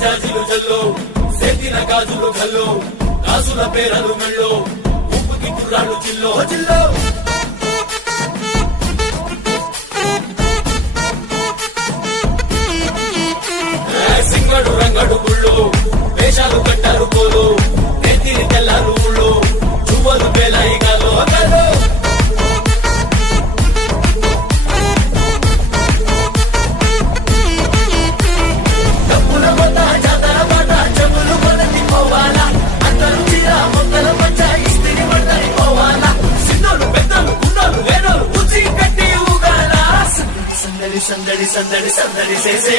జాజులు జల్లో సేతిన గాజులు గల్లో గాజుల పేరలు మెళ్ళో ఉప్పుకి కుర్రాళ్ళు జిల్లో జిల్లో సింగడు రంగడు గుళ్ళు వేషాలు కట్టారు పోలు నెత్తిని తెల్లారు ఊళ్ళు చువ్వలు పేలాయి గాలో గాలో డబ్బుల మొత్త జాతర మాట చెవులు కొనది పోవాలా అందరూ చీర మొక్కల మధ్య ఇస్తిరి పడతాయి పోవాలా సిన్నోలు పెద్దలు ఉన్నోలు వేణోలు ఉచి కట్టి ఊగాల సందడి సందడి సందడి సందడి చేసే